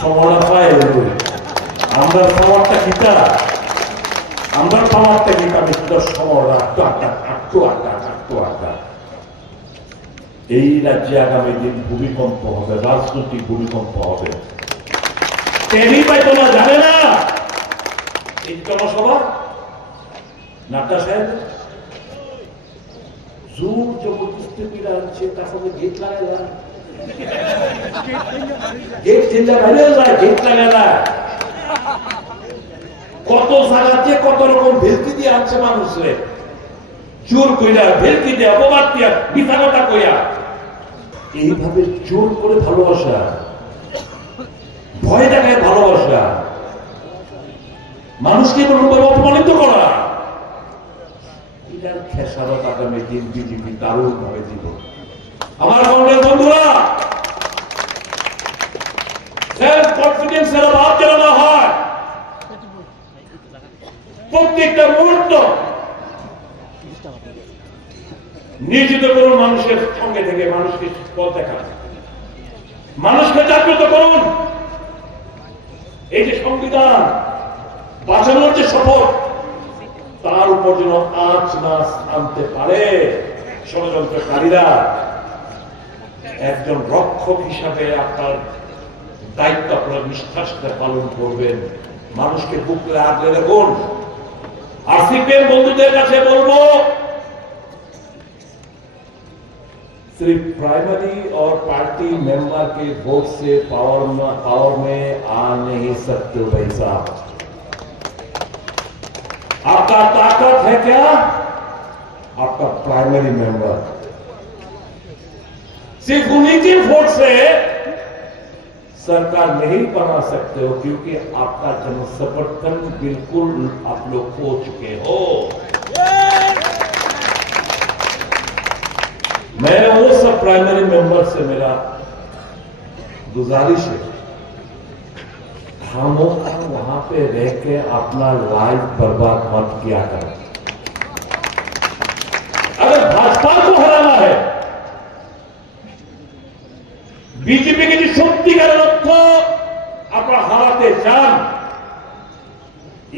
সময়টা পায় আমরা খাবারটা কিতা আমরা খাবারটা কিতা কিন্তু সময় আটটু আটটা এই রাজ্যে আগামী দিন ভূমিকম্প হবে, রাজনৈতিক ভূমিকম্প হবে। টেরি পাইতো না, জানে না এই জনসভা নাড্ডা সাহেব জোর জবরদস্তি করে আনছে, তার সঙ্গে গেট লাগায় না, গেট চিন্তা বাইরে যায়, গেট লাগায় না। কত জায়গাতে কত রকম ভেলকি দিয়ে আনছে মানুষে, জোর কইরা ভেলকি দিয়ে অপবাদ দিয়া মিথ্যা কথা কইয়া, এইভাবে জোর করে ভালোবাসা, ভয় দেখায় ভালোবাসা, মানুষকে অপমানিত করা, এটার খেসারত আগামী দিন বিজেপি দারুণ ভাবে দিব। আমার কংগ্রেস বন্ধুরা, সেলফ কনফিডেন্সের অভাব যেন না হয়, প্রত্যেকটা মুহূর্ত নিয়োজিত করুন মানুষের সঙ্গে থেকে, মানুষকে পথ দেখান, মানুষকে জাগ্রত করুন। এই যে সংবিধান বাঁচানোর যে শপথ, তার উপর যেন আঁচ না আনতে পারে ষড়যন্ত্রকারীরা। একজন রক্ষক হিসাবে আপনার দায়িত্ব আপনার নিষ্ঠার সাথে পালন করবেন, মানুষকে বুকলে আগলে রাখুন। আর সিপিএম বন্ধুদের কাছে বলবো, सिर्फ प्राइमरी और पार्टी मेंबर के वोट से पावर में आ नहीं सकते भाई साहब। आपका ताकत है क्या? आपका प्राइमरी मेंबर। सिर्फ उन्हीं के वोट से सरकार नहीं बना सकते हो, क्योंकि आपका जन समर्थन बिल्कुल आप लोग खो चुके हो। मैं वो सब प्राइमरी मेंबर से मेरा गुजारिश है, खामोखा वहां पे रह के अपना लाइफ बर्बाद मत किया करें। अगर भाजपा को हराना है, बीजेपी के जो सत्यिकार लक्ष्य अपना हराते चान,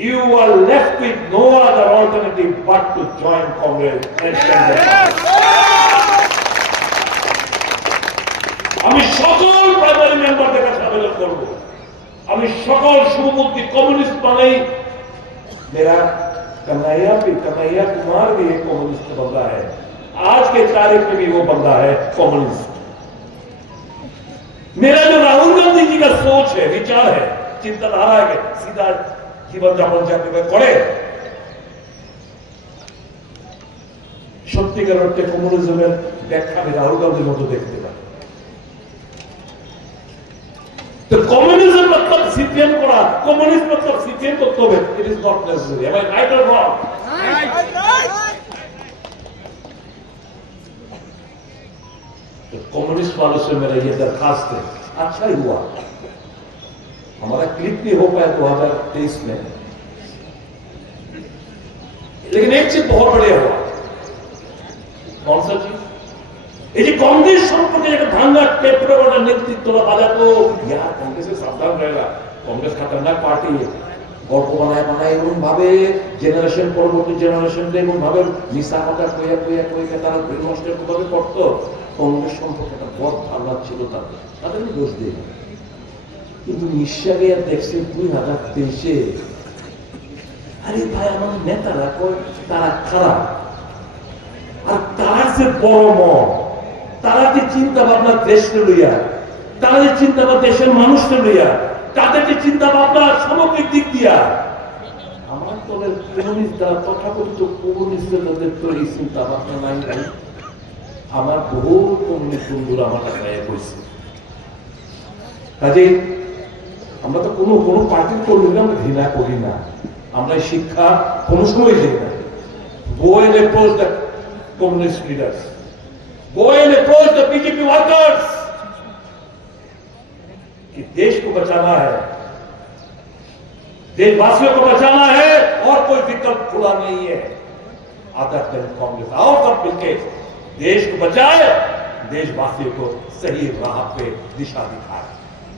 you are left with no other alternative but to join Congress and stand up. আমি সকল প্রাইমারি মেম্বারদের কাছে আবেদন করব, আমি সকল শুভবুদ্ধি कम्युनिस्ट বানাই। मेरा कन्हैया कुमार भी एक कम्युनिस्ट बंदा है, आज के तारीख में भी वो बंदा है कम्युनिस्ट। मेरा जो राहुल गांधी जी का सोच है, विचार है, चिंताधारा है कि सीधा जीवन যাপন যাতে করে সত্যিকার অর্থে কমিউনিজমের ব্যাখ্যা আমি রাহুল গান্ধীর মতো দেখতে পাই। तो कम्युनिज्म मतलब सीपीएम करा, कम्युनिस्ट मतलब सीपीएम करते হবে। It is not necessary. Am I right और रॉन्ग? तो कम्युनिस्ट वालों से मेरा ये दरखास्त है, अच्छा ही हुआ हमारा क्लिक भी हो पाया 2023 में, लेकिन एक चीज बहुत बढ़िया हुआ। कौन सा चीज? এই কংগ্রেস সম্পর্কে একটা ভাঙ্গা টেপরোটা নেতৃত্বরা বাজাতো, ইয়ার কংগ্রেসের সাবধান रहेगा, কংগ্রেস খতরনাক পার্টি, গল্প বানায় এমন ভাবে জেনারেশন পরবর্তী জেনারেশন এমন ভাবে মিশা কথা কইয়া তারা ব্রেন ওয়াশটা কিভাবে করতো। কংগ্রেস সম্পর্কে একটা বদ ধারণা ছিল তাদের দোষ দিই, কিন্তু নিঃশ্বাসে দেখছে 2023-এ, আরে ভাই আমার নেতারা কয় তারা খারাপ, আর তার যে বড় মন, তারা যে চিন্তা ভাবনা দেশকে লইয়া, তারা যে চিন্তা ভাবনা দেশের মানুষকে লইয়া, তাদের যে চিন্তা ভাবনা সামগ্রিক দিক দিয়া, আমার দলের কমিউনিস্ট যারা তথাকথিত কমিউনিস্টদের মধ্যে তো এই চিন্তা ভাবনা নাই। আমার বহু কমিউনিস্ট বন্ধুরা আমার কাছে কইছে। কাজে আমরা তো কোনো পার্টির কর্মীরা আমরা ঘৃণা করি না, আমরা শিক্ষা কোনো সময় দিই না। Go and approach the communist leaders. Go and approach the BJP workers. कि देश को बचाना है, देशवासियों को बचाना है, और कोई विकल्प खुला नहीं है। अदर देन कांग्रेस आओ सब मिलके देश को बचाए, देशवासियों को सही राह पे दिशा दिखाए।